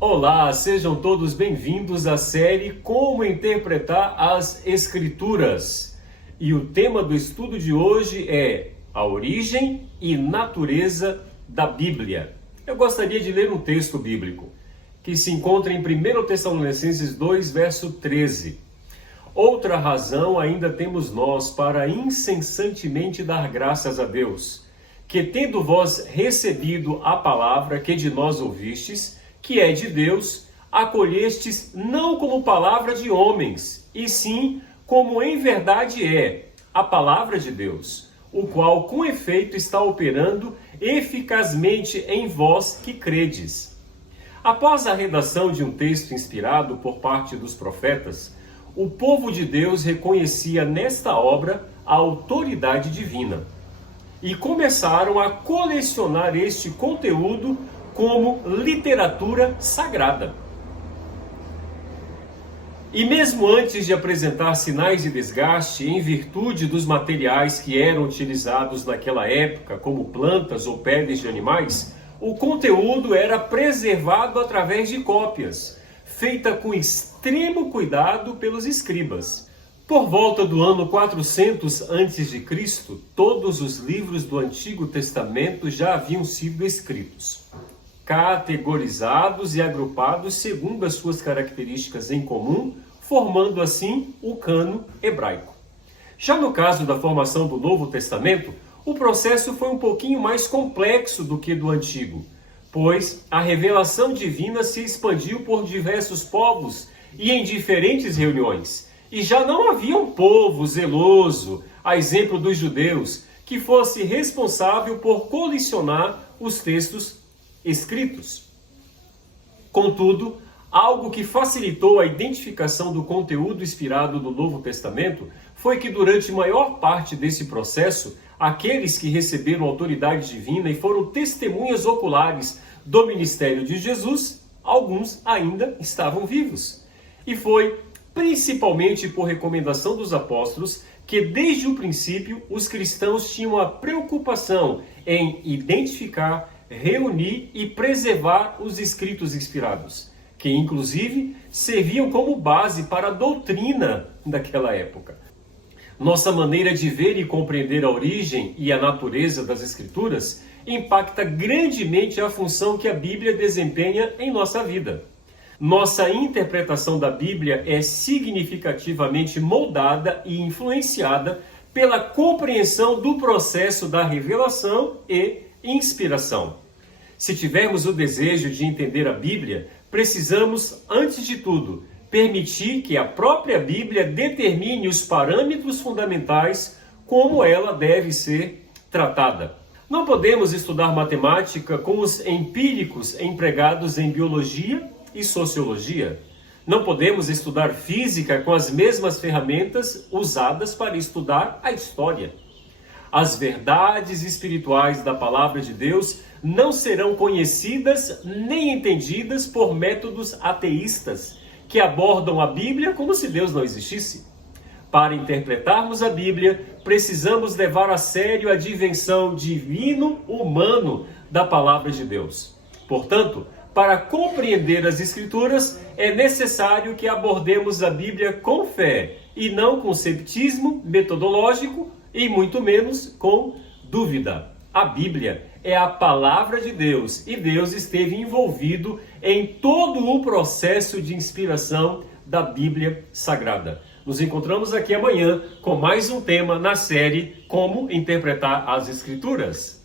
Olá, sejam todos bem-vindos à série Como Interpretar as Escrituras. E o tema do estudo de hoje é a origem e natureza da Bíblia. Eu gostaria de ler um texto bíblico que se encontra em 1 Tessalonicenses 2, verso 13. Outra razão ainda temos nós para incessantemente dar graças a Deus, que tendo vós recebido a palavra que de nós ouvistes, que é de Deus, acolhestes não como palavra de homens, e sim como em verdade é a palavra de Deus, o qual com efeito está operando eficazmente em vós que credes. Após a redação de um texto inspirado por parte dos profetas, o povo de Deus reconhecia nesta obra a autoridade divina e começaram a colecionar este conteúdo como literatura sagrada. E mesmo antes de apresentar sinais de desgaste em virtude dos materiais que eram utilizados naquela época, como plantas ou peles de animais, o conteúdo era preservado através de cópias, feita com extremo cuidado pelos escribas. Por volta do ano 400 a.C., todos os livros do Antigo Testamento já haviam sido escritos, categorizados e agrupados segundo as suas características em comum, formando assim o cânon hebraico. Já no caso da formação do Novo Testamento, o processo foi um pouquinho mais complexo do que do Antigo, pois a revelação divina se expandiu por diversos povos e em diferentes reuniões, e já não havia um povo zeloso, a exemplo dos judeus, que fosse responsável por colicionar os textos escritos. Contudo, algo que facilitou a identificação do conteúdo inspirado do Novo Testamento foi que durante maior parte desse processo, aqueles que receberam autoridade divina e foram testemunhas oculares do ministério de Jesus, alguns ainda estavam vivos. E foi principalmente por recomendação dos apóstolos que desde o princípio os cristãos tinham a preocupação em identificar, reunir e preservar os escritos inspirados, que inclusive serviam como base para a doutrina daquela época. Nossa maneira de ver e compreender a origem e a natureza das escrituras impacta grandemente a função que a Bíblia desempenha em nossa vida. Nossa interpretação da Bíblia é significativamente moldada e influenciada pela compreensão do processo da revelação e inspiração. Se tivermos o desejo de entender a Bíblia, precisamos, antes de tudo, permitir que a própria Bíblia determine os parâmetros fundamentais como ela deve ser tratada. Não podemos estudar matemática com os empíricos empregados em biologia e sociologia. Não podemos estudar física com as mesmas ferramentas usadas para estudar a história. As verdades espirituais da palavra de Deus não serão conhecidas nem entendidas por métodos ateístas que abordam a Bíblia como se Deus não existisse. Para interpretarmos a Bíblia, precisamos levar a sério a dimensão divino-humano da palavra de Deus. Portanto, para compreender as Escrituras, é necessário que abordemos a Bíblia com fé e não com ceptismo metodológico e muito menos com dúvida. A Bíblia é a palavra de Deus e Deus esteve envolvido em todo o processo de inspiração da Bíblia Sagrada. Nos encontramos aqui amanhã com mais um tema na série Como Interpretar as Escrituras.